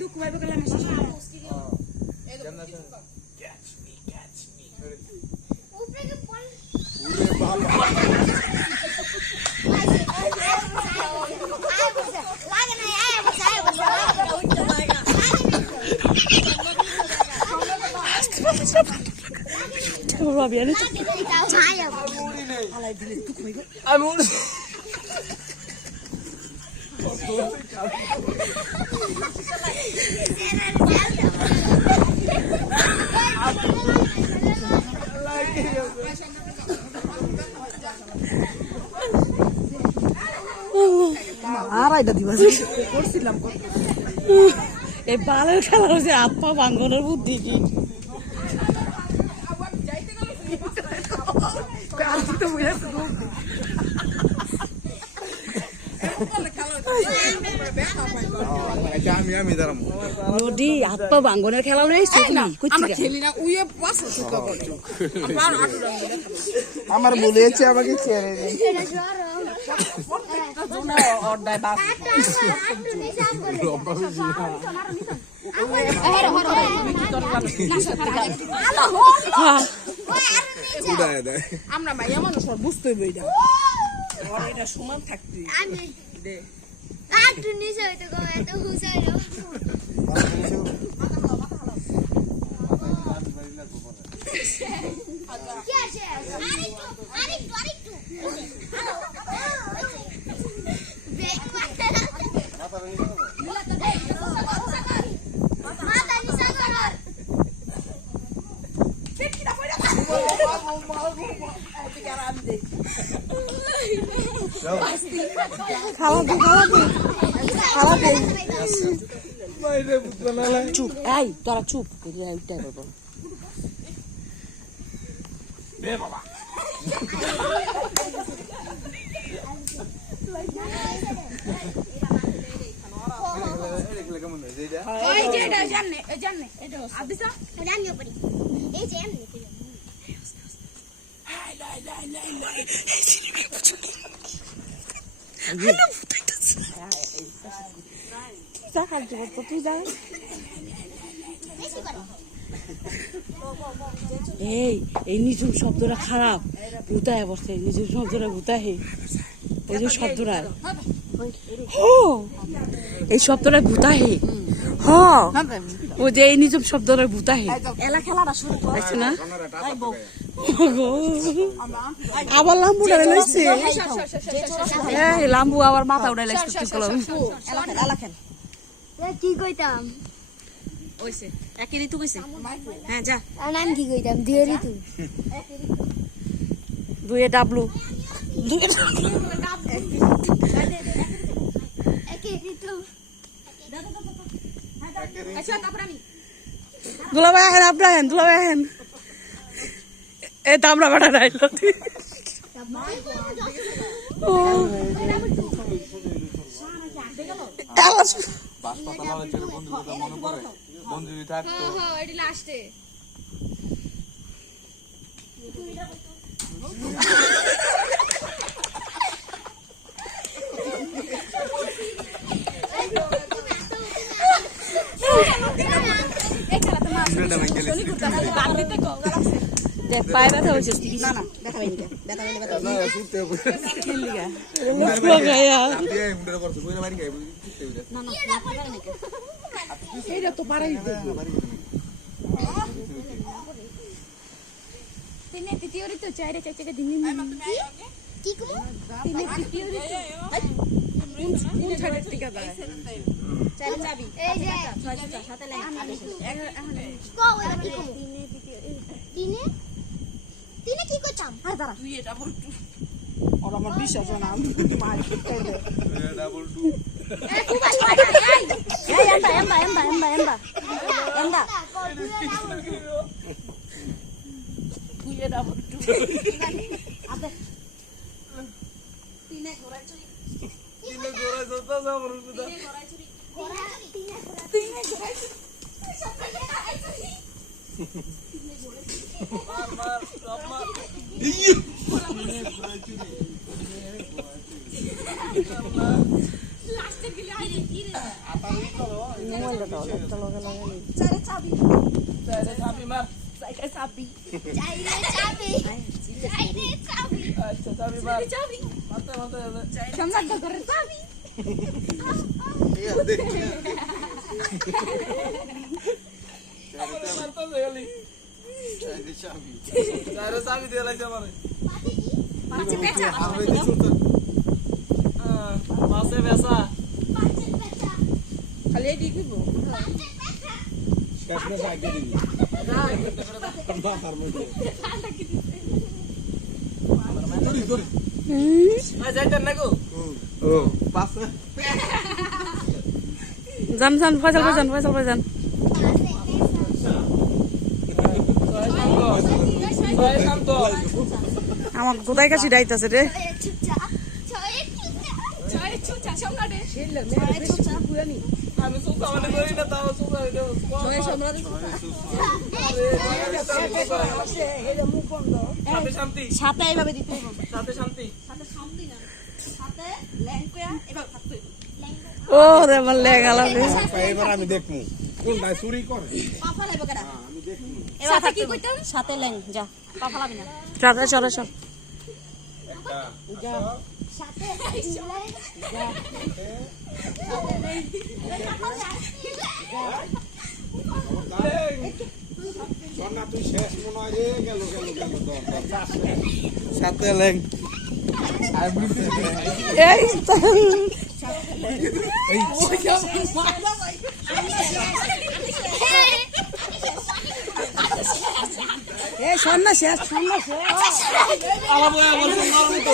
দুঃখ ভাইবে গেলাম শেষ Catch me. উপরে কি পড় ওরে বাবা লাগে না আয় বসে উঠতে লাগা বাবা বিয়ানে আয় আলাই দিলে দুঃখ ভাইবে আমি উড়ে আড়াইটা দিবস করছিলাম এই বালের খেলা হচ্ছে আপা ভাঙ্গনের বুদ্ধি কি আমি দাঁড়াম নদী আপা ভাঙ্গনের খেলা রয়েছে খেলি না উইয়ে পাশে সুতো করছো আমার বলেছে আমাকে ছেড়ে দে অর্ডার বাস আমরা ভাই এমন সব বুঝতে হইবে এটা এটা সমান থাকতে দে একটু নিচে হইতে গো এত হুসাইলো কি আছে আরেকটু মাথা নিচে করো চুপ এই তোরা চুপ এইটা করবো ওই যে এটা জানে এটা আদিসা রানি উপরে এই যে এমনি তুই যা বেশি করো এই নিজুম শব্দটা খারাপ ভূতায় বসে নিজুম শব্দটা ভূতায় ওই যে শব্দটা এই শব্দটা ভূতায় ও যে এই নিজুম শব্দটা ভূতায় এলা খেলাটা শুরু আছে না আবার লাম্বু উড়াই লাইছে লাম্বু আবার মাথা উড়াই লাইছে এলা খেল কি কইতাম ওইছে একই ঋতু কইছে হ্যাঁ যা আর নাম কি কইতাম দুই ঋতু দুয়ে ডাবলু একই ঋতু আচ্ছা তারপর আমি দুলাভাই আহেন আপনার আহেন দুলাভাই আহেন এ দামরা বাটা রাইল বন্ধু যদি থাকতো এটি লাস্টে দেখ পায়ে ব্যথা হয়েছে না না দেখা হয়নি দেখা হয়নি ব্যথা না না এইটা তো পারাই তিনে তৃতীয় ঋতু চাইরে চাইছে দিন দিন কি কমু তিনে তৃতীয় ঋতু কোন ছাড়ের টিকা যায় চাইরে যাবি এই যে সাথে লাইন কো ওটা কি কমু তিনে তিনে কি কইতাম আর দাঁড়া তুই এটা বল আর আমার বিশ্বাস না আমি মার খেতে দে ডাবল টু এ খুব ভালো এই এন্ডা তুই এটা বল আবে তিনে ঘোড়ায় চড়ি তিনে গোরা সত্তা সামর সুদা তিনে ঘোড়ায় চড়ি মার মোবাইলটা দাও একটা লগে লাগে নি চারে চাবি চাবি মার চাইরে চাবি চাইরে চাবি চাইরে চাবি আচ্ছা চাবি মার চাবি মারতে মারতে সম্রাট করে চাবি চাইরে চাবি দিয়ে লাইছে আমারে পাঁচে পেঁচা মাসে বেসা পাঁচের পেঁচা খালি এই দিব পাঁচের পেঁচা যাইতেন না গো ও পাশে জান জান ফয়সাল ভাই জান আমার গোদাই কাছে ডাইতাছে রে ছয়ের ছুচা ছয়ের ছুচা ছয় ছুচা সম্রাটে ছয়ের ছুচা পুরানি আমি সুতা মানে করি না তাও সুতা হইলো ছয় সম্রাট এটা মুখ বন্ধ সাথে শান্তি সাথে এইভাবে দিতে হবে সাথে শান্তি সাথে শান্তি না সাথে ল্যাঙ্কুয়া এবার থাকতে ও রে আমার লেগা লাগে এবার আমি দেখবো কোনটায় চুরি করে পাপা লাগবে কেডা আমি দেখবো এবার কি কইতাম সাথে লেং যা পা ফালাবি না চলে চলে চল সাথে না তুই শেষ মনে হয় রে গেল সাথে লেং এই তো এই সন্ন্যাসী আমার বয়া বলছো মারবো তো